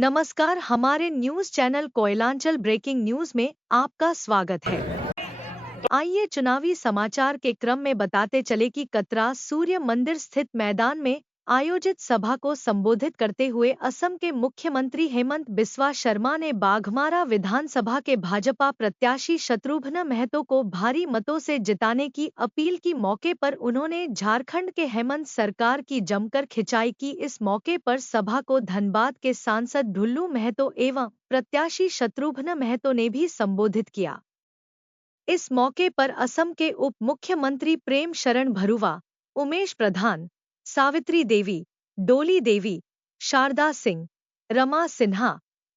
नमस्कार, हमारे news channel Koylanchal breaking news में आपका स्वागत है। आइए चुनावी समाचार के क्रम में बताते चले कि कतरा सूर्य मंदिर स्थित मैदान में आयोजित सभा को संबोधित करते हुए असम के मुख्यमंत्री हेमंत बिस्वा शर्मा ने बाघमारा विधानसभा के भाजपा प्रत्याशी शत्रुघ्न महतो को भारी मतों से जिताने की अपील की। मौके पर उन्होंने झारखंड के हेमंत सरकार की जमकर खिंचाई की। इस मौके पर सभा को धनबाद के सांसद ढुल्लू महतो एवं प्रत्याशी शत्रुघ्न महतो ने भी संबोधित किया। इस मौके पर असम के उप मुख्यमंत्री प्रेम शरण भरुवा, उमेश प्रधान, सावित्री देवी, डोली देवी, शारदा सिंह, रमा सिन्हा,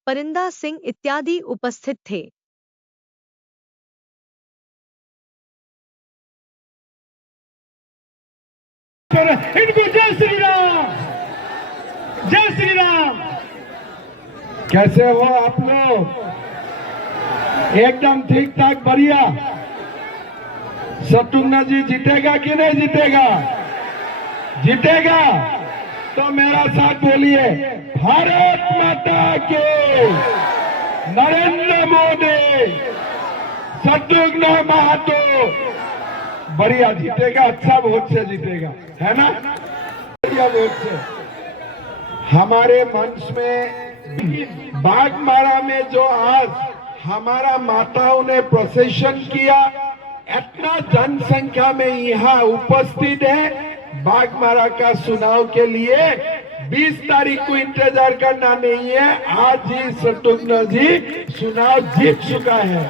परिंदा सिंह इत्यादि उपस्थित थे। इनको जय श्री राम, जय श्री राम। कैसे हो आप लोग? एकदम ठीक ठाक, बढ़िया। शत्रुघ्न जी जीतेगा कि नहीं जीतेगा? जीतेगा तो मेरा साथ बोलिए, भारत माता के, नरेंद्र मोदी, शत्रुघ्न महतो। बढ़िया जीतेगा, अच्छा वोट से जीतेगा, है ना? बढ़िया वोट से। हमारे मंच में बाघमारा में जो आज हमारा माताओं ने प्रोसेशन किया, इतना जनसंख्या में यहाँ उपस्थित है। बाघमारा का चुनाव के लिए 20 तारीख को इंतजार करना नहीं है। आज ही शत्रुघ्न जी चुनाव जीत चुका है।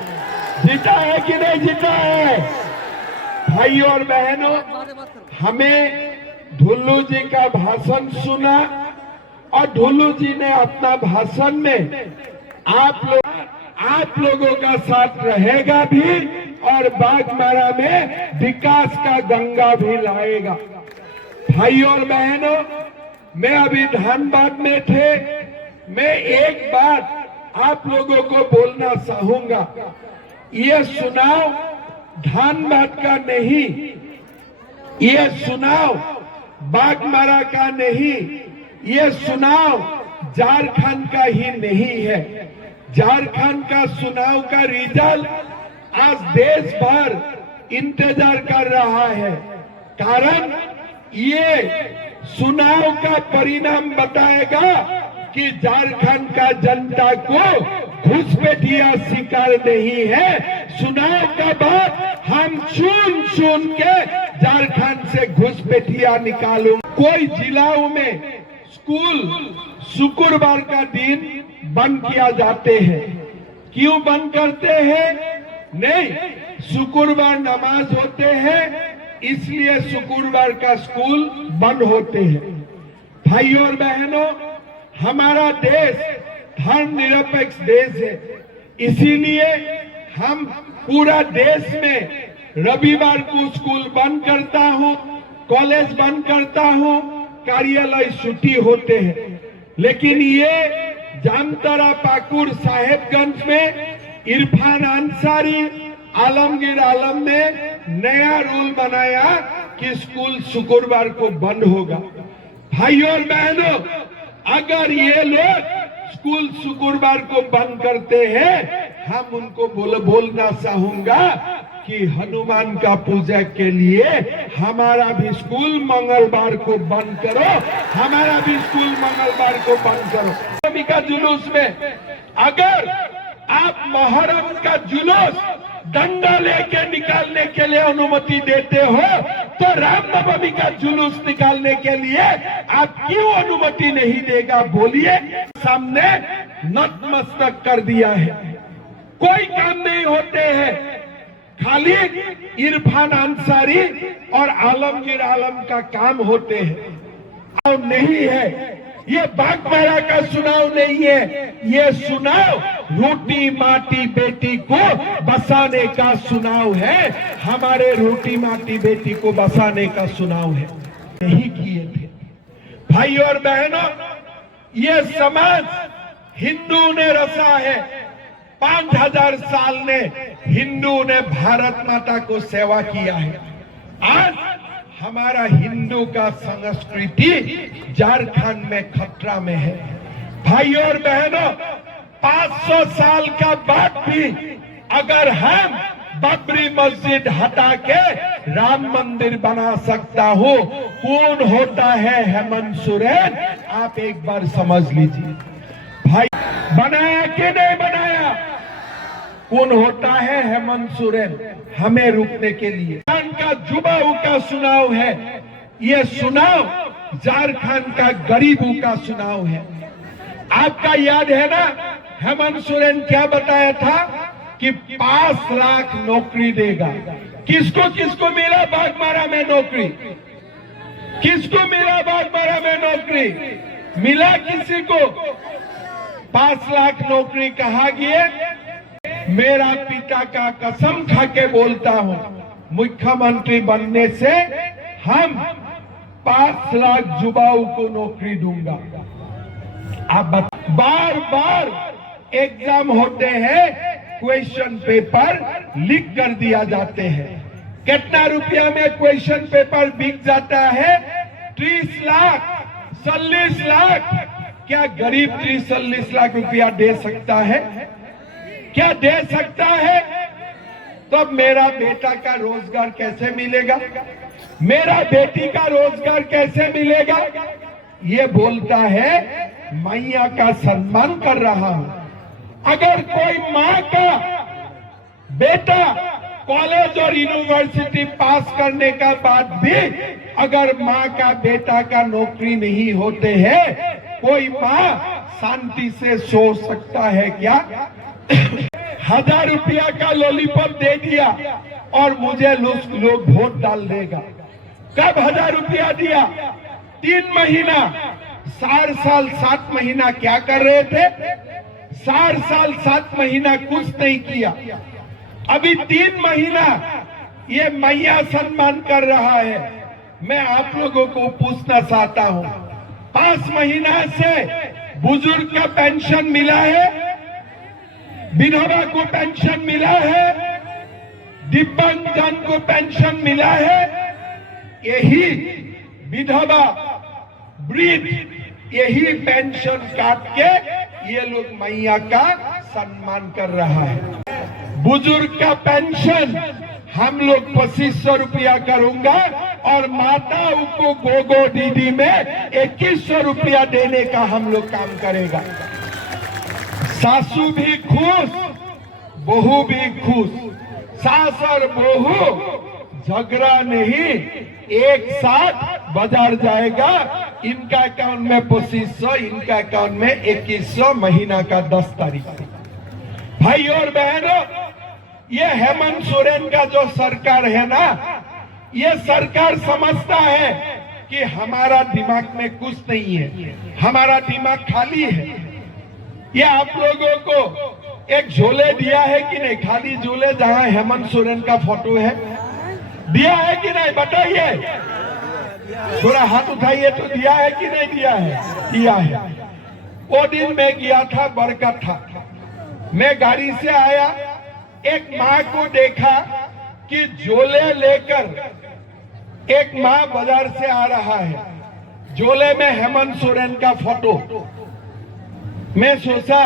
जीता है कि नहीं जीता है? भाइयों और बहनों, हमें ढुल्लू जी का भाषण सुना और ढुल्लू जी ने अपना भाषण में आप लोगों का साथ रहेगा भी और बाघमारा में विकास का गंगा भी लाएगा। भाइयों और बहनों, मैं अभी धनबाद में थे। मैं एक बात आप लोगों को बोलना चाहूंगा, ये चुनाव धनबाद का नहीं, ये चुनाव बाघमारा का नहीं, ये चुनाव झारखंड का ही नहीं है। झारखंड का चुनाव का रिजल्ट आज देश भर इंतजार कर रहा है। कारण ये चुनाव का परिणाम बताएगा कि झारखंड का जनता को घुसपैठिया शिकार नहीं है। चुनाव का बाद हम चुन के झारखंड से घुसपैठिया निकालूं। कोई जिलाओं में स्कूल शुक्रवार का दिन बंद किया जाते हैं। क्यों बंद करते हैं? नहीं, शुक्रवार नमाज होते हैं, इसलिए शुक्रवार का स्कूल बंद होते हैं। भाइयों और बहनों, हमारा देश धर्मनिरपेक्ष देश है, इसीलिए हम पूरा देश में रविवार को स्कूल बंद करता हूं, कॉलेज बंद करता हूं, कार्यालय छुट्टी होते हैं। लेकिन ये जामताड़ा, पाकुड़, साहेबगंज में इरफान अंसारी, आलमगीर आलम ने नया रूल बनाया कि स्कूल शुक्रवार को बंद होगा। भाइयों और बहनों, अगर ये लोग स्कूल शुक्रवार को बंद करते हैं, हम उनको बोलना चाहूंगा कि हनुमान का पूजा के लिए हमारा भी स्कूल मंगलवार को बंद करो, हमारा भी स्कूल मंगलवार को बंद करो। का जुलूस में अगर आप मुहर्रम का जुलूस डंडा लेके निकालने के लिए अनुमति देते हो, तो रामनवमी का जुलूस निकालने के लिए आप क्यों अनुमति नहीं देगा? बोलिए। सामने नतमस्तक कर दिया है, कोई काम नहीं होते हैं, खाली इरफान अंसारी और आलमगीर आलम का काम होते हैं। नहीं है, ये बाघमारा का चुनाव नहीं है, ये चुनाव रोटी माटी बेटी को बसाने का चुनाव है। हमारे रोटी माटी बेटी को बसाने का चुनाव है, नहीं किए थे। भाई और बहनों, ये समाज हिंदू ने रचा है। 5000 साल ने हिंदू ने भारत माता को सेवा किया है। आज हमारा हिंदू का संस्कृति झारखंड में खतरा में है। भाइयों और बहनों, 500 साल का बाद भी अगर हम बाबरी मस्जिद हटा के राम मंदिर बना सकता हूं, कौन होता है हेमंत सोरेन? आप एक बार समझ लीजिए भाई, बनाया कि नहीं बनाया? कौन होता है हेमंत सोरेन हमें रुकने के लिए? का जुबाऊ का चुनाव है, ये चुनाव झारखंड का गरीबों का चुनाव है। आपका याद है ना, हेमंत सोरेन क्या बताया था कि 5 लाख नौकरी देगा। किसको किसको मिला बागमारा में नौकरी? किसको मिला बागमारा में नौकरी? मिला किसी को? 5 लाख नौकरी कहा गया। मेरा पिता का कसम खा के बोलता हूं, मुख्यमंत्री बनने से हम 5 लाख युवाओं को नौकरी दूंगा। आप बार बार एग्जाम होते हैं, क्वेश्चन पेपर लीक कर दिया जाते हैं। कितना रुपया में क्वेश्चन पेपर बिक जाता है? 30 लाख, 40 लाख। क्या गरीब 30-40 लाख रुपया दे सकता है? क्या दे सकता है? तब मेरा बेटा का रोजगार कैसे मिलेगा? मेरा बेटी का रोजगार कैसे मिलेगा? ये बोलता है मैया का सम्मान कर रहा हूं। अगर कोई माँ का बेटा कॉलेज और यूनिवर्सिटी पास करने का बाद भी अगर माँ का बेटा का नौकरी नहीं होते हैं, कोई माँ शांति से सो सकता है क्या? 1000 रुपया का लॉलीपॉप दे दिया और मुझे लोग वोट डाल देगा। कब 1000 रुपया दिया? 3 महीना। 4 साल 7 महीना क्या कर रहे थे? 4 साल 7 महीना कुछ नहीं किया। अभी 3 महीना ये मैया सम्मान कर रहा है। मैं आप लोगों को पूछना चाहता हूं, 5 महीना से बुजुर्ग का पेंशन मिला है, विधवा को पेंशन मिला है, दिव्यांगजन को पेंशन मिला है। यही विधवा, वृद्ध, यही पेंशन काट के ये लोग मैया का सम्मान कर रहा है। बुजुर्ग का पेंशन हम लोग 2500 रुपया करूंगा और माताओं को गोगो दीदी में 2100 रुपया देने का हम लोग काम करेगा। सासू भी खुश, बहू भी खुश। सास और बहू झगड़ा नहीं, एक साथ बाजार जाएगा। इनका अकाउंट में 2500, इनका अकाउंट में 2100, महीना का 10 तारीख। भाई और बहनों, ये हेमंत सोरेन का जो सरकार है ना, ये सरकार समझता है कि हमारा दिमाग में कुछ नहीं है, हमारा दिमाग खाली है। ये आप लोगों को एक झोले दिया है कि नहीं? खाली झोले जहां हेमंत सोरेन का फोटो है, दिया है कि नहीं? बताइए, थोड़ा हाथ उठाइए तो दिया है कि नहीं दिया है? दिया है। वो दिन मैं गया था बरकट्ठा, मैं गाड़ी से आया, एक माँ को देखा कि झोले लेकर एक माँ बाजार से आ रहा है, झोले में हेमंत सोरेन का फोटो। मैं सोचा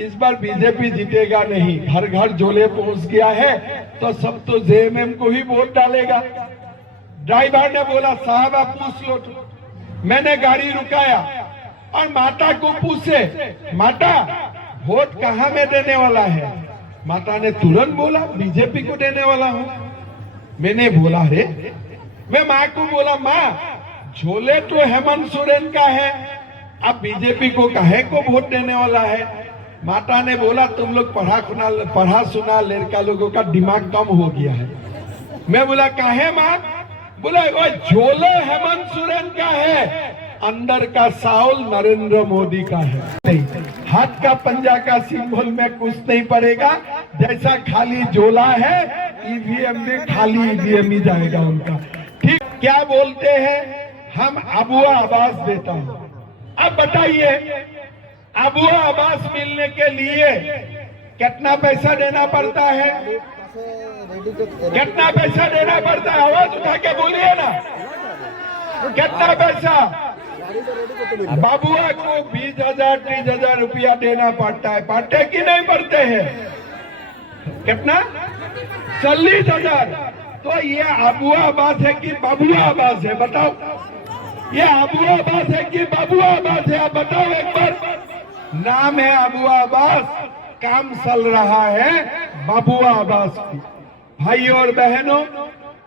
इस बार बीजेपी जीतेगा नहीं, हर घर झोले पहुंच गया है तो सब तो जेएमएम को ही वोट डालेगा। ड्राइवर ने बोला साहब आप पूछ लो। मैंने गाड़ी रुकाया और माता को पूछे, माता वोट कहाँ में देने वाला है? माता ने तुरंत बोला बीजेपी को देने वाला हूं। मैंने बोला रे, मैं माँ को बोला माँ झोले तो हेमंत सोरेन का है, अब बीजेपी को काहे को वोट देने वाला है? माता ने बोला तुम लोग पढ़ा सुना लड़का लोगों का दिमाग कम हो गया है। मैं बोला काहे माँ? बोला वो झोले हेमंत सोरेन का है, अंदर का साउल नरेंद्र मोदी का है। नहीं, हाथ का पंजा का सिंबल में कुछ नहीं पड़ेगा। जैसा खाली झोला है, ईवीएम में खाली ईवीएम ही जाएगा उनका। ठीक क्या बोलते हैं? हम अबुआ आवास देता हूं। अब बताइए, अबुआ आवास मिलने के लिए कितना पैसा देना पड़ता है? कितना पैसा देना पड़ता है? आवाज उठा के बोलिए ना, कितना पैसा? बाबुआ को 20,000 30,000 रुपया देना पड़ता है, पड़ते कि नहीं पड़ते हैं? कितना? 40,000। तो ये अबुआ आवास है कि बाबुआ आवास है? बताओ, ये अबुआ आवास है कि बाबुआ आवास है? आप बताओ एक बार। नाम है अबुआ आवास, काम चल रहा है बाबुआ आवास की। भाई और बहनों,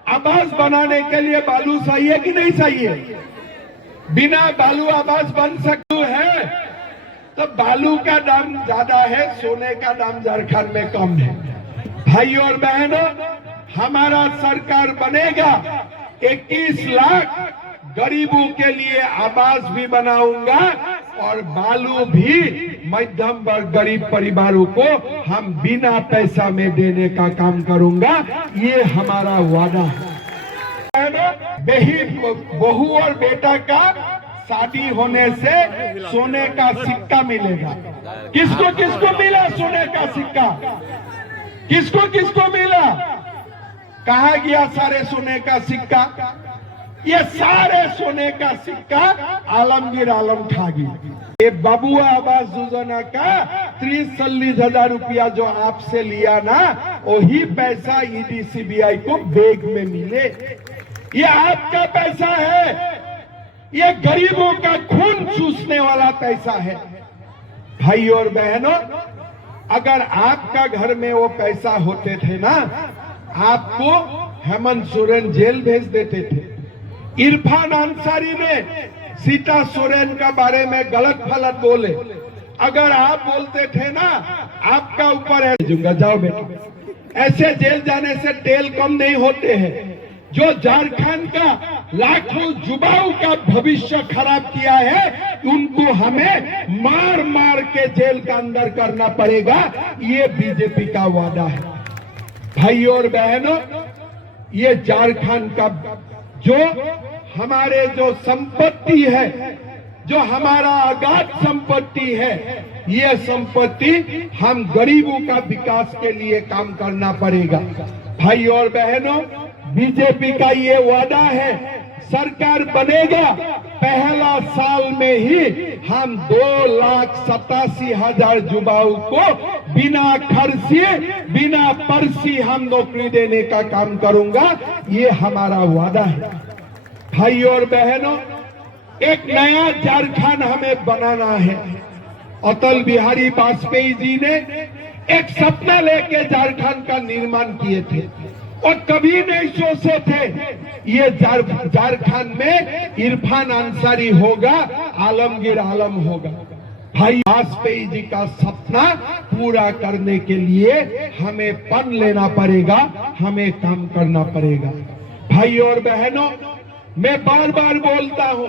आवास बनाने के लिए बालू चाहिए कि नहीं चाहिए? बिना बालू आवास बन सकते हैं? तो बालू का दाम ज्यादा है, सोने का दाम झारखंड में कम है। भाई और बहनों, हमारा सरकार बनेगा, 21 लाख गरीबों के लिए आवास भी बनाऊंगा और बालू भी मध्यम वर्ग गरीब परिवारों को हम बिना पैसा में देने का काम करूंगा। ये हमारा वादा है। बहू और बेटा का शादी होने से सोने का सिक्का मिलेगा। किसको किसको मिला सोने का सिक्का? किसको किसको मिला? कहा गया सारे सोने का सिक्का? ये सारे सोने का सिक्का आलमगीर आलम खा गया। ये बाबुआ आवास योजना का 30-40,000 रुपया जो आपसे लिया ना, वही पैसा ईडी सीबीआई को बैग में मिले। ये आपका पैसा है, ये गरीबों का खून चूसने वाला पैसा है। भाई और बहनों, अगर आपका घर में वो पैसा होते थे ना, आपको हेमंत सोरेन जेल भेज देते थे। इरफान अंसारी ने सीता सोरेन का बारे में गलत फलत बोले, अगर आप बोलते थे ना, आपका ऊपर है, जाओ बेटा। ऐसे जेल जाने से तेल कम नहीं होते हैं। जो झारखंड का लाखों युवाओं का भविष्य खराब किया है, उनको हमें मार मार के जेल का अंदर करना पड़ेगा। ये बीजेपी का वादा है। भाई और बहनों, ये झारखंड का जो हमारे जो संपत्ति है, जो हमारा अगाध संपत्ति है, ये संपत्ति हम गरीबों का विकास के लिए काम करना पड़ेगा। भाई और बहनों, बीजेपी का ये वादा है, सरकार बनेगा, पहला साल में ही हम 2,87,000 युवाओं को बिना खर्चे बिना पर्ची हम नौकरी देने का काम करूंगा। ये हमारा वादा है। भाई और बहनों, एक नया झारखंड हमें बनाना है। अटल बिहारी वाजपेयी जी ने एक सपना लेके झारखंड का निर्माण किए थे और कभी नहीं सोचे थे ये झारखंड में इरफान अंसारी होगा, आलमगीर आलम होगा। भाई, वाजपेयी जी का सपना पूरा करने के लिए हमें पन लेना पड़ेगा, हमें काम करना पड़ेगा। भाई और बहनों, मैं बार बार बोलता हूँ,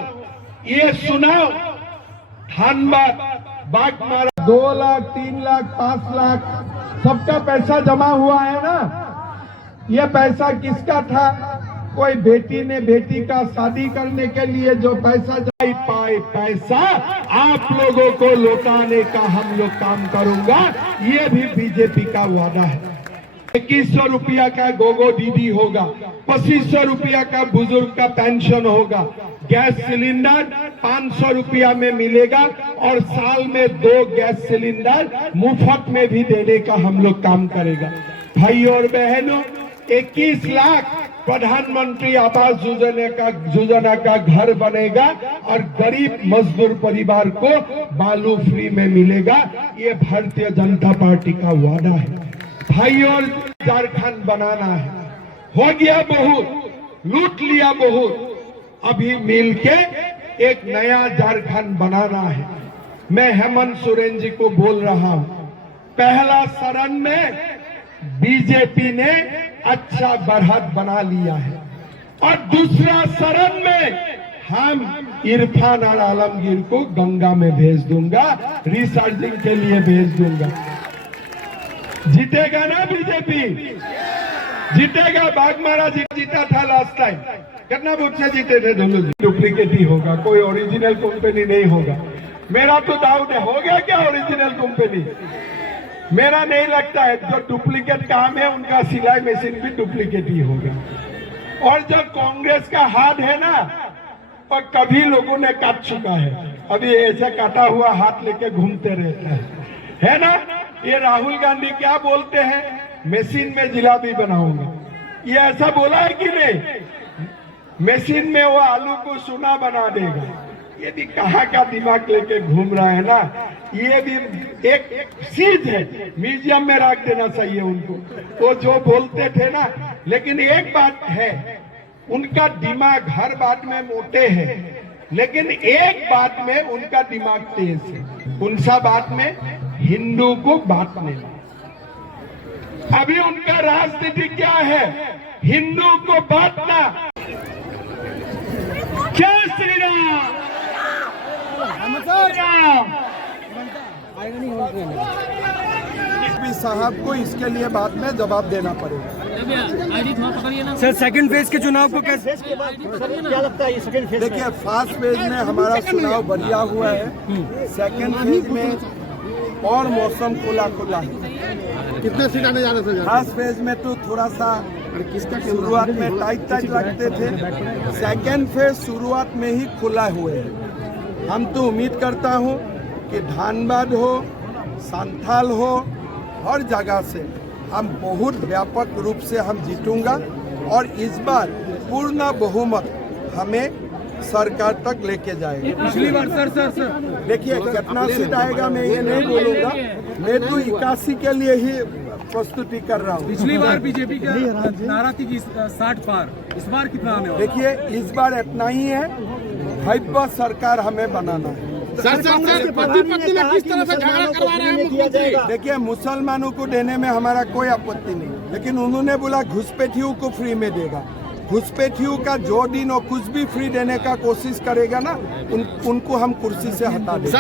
ये सुनाओ, धनबाद, बागमारा 2 लाख 3 लाख 5 लाख सबका पैसा जमा हुआ है ना। ये पैसा किसका था? कोई बेटी ने बेटी का शादी करने के लिए जो पैसा पाए, पैसा आप लोगों को लौटाने का हम लोग काम करूंगा। ये भी बीजेपी का वादा है। 2100 रुपया का गोगो दीदी होगा, 2500 रुपया का बुजुर्ग का पेंशन होगा, गैस सिलेंडर 500 रुपया में मिलेगा और साल में 2 गैस सिलेंडर मुफ्त में भी देने का हम लोग काम करेगा। भाई और बहनों, 21 लाख प्रधानमंत्री आवास योजना का घर बनेगा और गरीब मजदूर परिवार को बालू फ्री में मिलेगा। ये भारतीय जनता पार्टी का वादा है। भाई और झारखंड बनाना है। हो गया बहुत, लूट लिया बहुत, अभी मिलके एक नया झारखंड बनाना है। मैं हेमंत सोरेन जी को बोल रहा हूं, पहला चरण में बीजेपी ने अच्छा बढ़त बना लिया है और दूसरा चरण में हम इरफान और आलमगीर को गंगा में भेज दूंगा, रिसर्चिंग के लिए भेज दूंगा। जीतेगा ना बीजेपी? जीतेगा। बागमारा जीता था लास्ट टाइम, कितना वोट से जीते थे दोनों? डुप्लीकेट ही होगा, कोई ओरिजिनल कंपनी नहीं होगा। मेरा तो डाउट है, हो गया क्या ओरिजिनल कंपनी? मेरा नहीं लगता है। जो डुप्लीकेट काम है उनका सिलाई मशीन भी डुप्लीकेट ही होगा। और जो कांग्रेस का हाथ है ना, और कभी लोगों ने काट चुका है। अभी ऐसे काटा हुआ हाथ लेके घूमते रहते हैं, है ना। ये राहुल गांधी क्या बोलते हैं, मशीन में जिलाबी बनाऊंगा, ये ऐसा बोला है कि नहीं। मशीन में वो आलू को सोना बना देगा, ये भी कहाँ का दिमाग लेके घूम रहा है ना। ये भी एक चीज है, म्यूजियम में रख देना चाहिए उनको, वो जो बोलते थे ना। लेकिन एक बात है, उनका दिमाग हर बात में मोटे है, लेकिन एक बात में उनका दिमाग तेज है। उन सा बात में हिंदू को बांटने। अभी उनका राजनीति क्या है, हिंदू को बांटना। जय श्री राम। साहब को इसके लिए बाद में जवाब देना पड़ेगा। सर सेकंड फेज के चुनाव को कैसे क्या लगता है सेकंड फेज? देखिए फर्स्ट फेज में हमारा चुनाव बढ़िया हुआ है, सेकंड फेज में और मौसम खुला खुला है। कितने सीट आने जा रहे थे? फर्स्ट फेज में तो थोड़ा सा शुरुआत में टाइट रखते थे, सेकंड फेज शुरुआत में ही खुला हुए है। हम तो उम्मीद करता हूँ कि धानबाद हो, संथाल हो, हर जगह से हम बहुत व्यापक रूप से हम जीतूंगा और इस बार पूर्ण बहुमत हमें सरकार तक लेके जाएगा। पिछली बार सर देखिए कितना सीट आएगा मैं ये नहीं बोलूंगा, मैं तो 81 के लिए ही प्रस्तुति कर रहा हूँ। पिछली बार बीजेपी का नारा थी कि 60 पार, इस बार कितना आने वाला? देखिए इस बार इतना ही है, भव्य सरकार हमें बनाना है। पति ने किस तरह से झगड़ा करवा रहे हैं मुख्यमंत्री? देखिए मुसलमानों को देने में हमारा कोई आपत्ति नहीं, लेकिन उन्होंने बोला घुसपैठियों को फ्री में देगा। घुसपैठियों का जो दिन और कुछ भी फ्री देने का कोशिश करेगा ना, उनको हम कुर्सी से हटा देंगे।